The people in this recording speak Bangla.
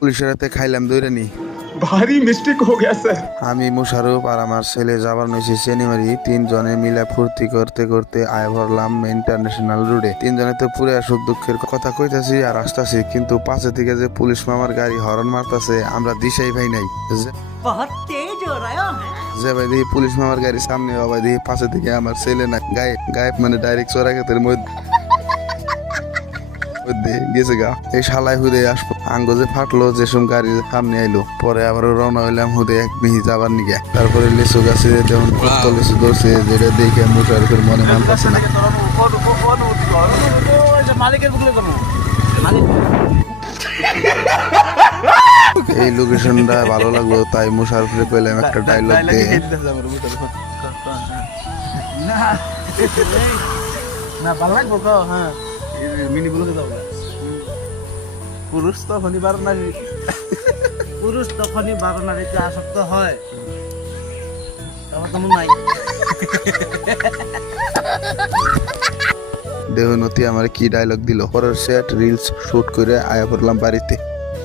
পুলিশের হাতে খাইলাম দৈরানি। भारी मिस्टेक हो गया सर। আমি মুশারফ আর আমার ছেলে যাবার নইছি শনিবারই। তিনজনে মিলে ফুর্তি করতে করতে আয় ভরলাম ইন্টারন্যাশনাল রোডে। তিনজনে তো পুরো সুখ দুঃখের কথা কইতাছি আর আসতাছি, কিন্তু পাশে থেকে যে পুলিশ মামার গাড়ি হরন মারতাছে আমরা দিশাই ভাই নাই। बहुत तेज हो रहा है। যে ভাই দেখি পুলিশ মামার গাড়ি সামনে, বাবা দেখি পাশে থেকে আমার ছেলে না গায়েব গায়েব, মানে ডাইরেক্ট চোরা ক্ষেতের মধ্যে গেছে গা। এই শালাই হুদে আসবো আঙ্গ যে ফাটলো যেসব গাড়ি সামনে আইলো, পরে আবার রওনা হইলাম হুদে এক মিহি যাবার নিগে। তারপরে লিচু গাছে যেমন কত লিচু ধরছে, যেটা দেখে মুশারফের মনে মানতেছে না। এই লোকেশনটা ভালো লাগলো, তাই মুশারফে পেলাম একটা ডায়লগ দিয়ে। না ভালো লাগবো কো। হ্যাঁ মিনি বলে দাও। পুরুষ তখনই বারো নারী, পুরুষ তখনই বারো নারীতে আসক্ত হয়। আমার তেমন নাই। দেহনতি আমার কি ডায়লগ দিল। পরের সেট রিলস শুট করে আয়া পড়লাম বাড়িতে।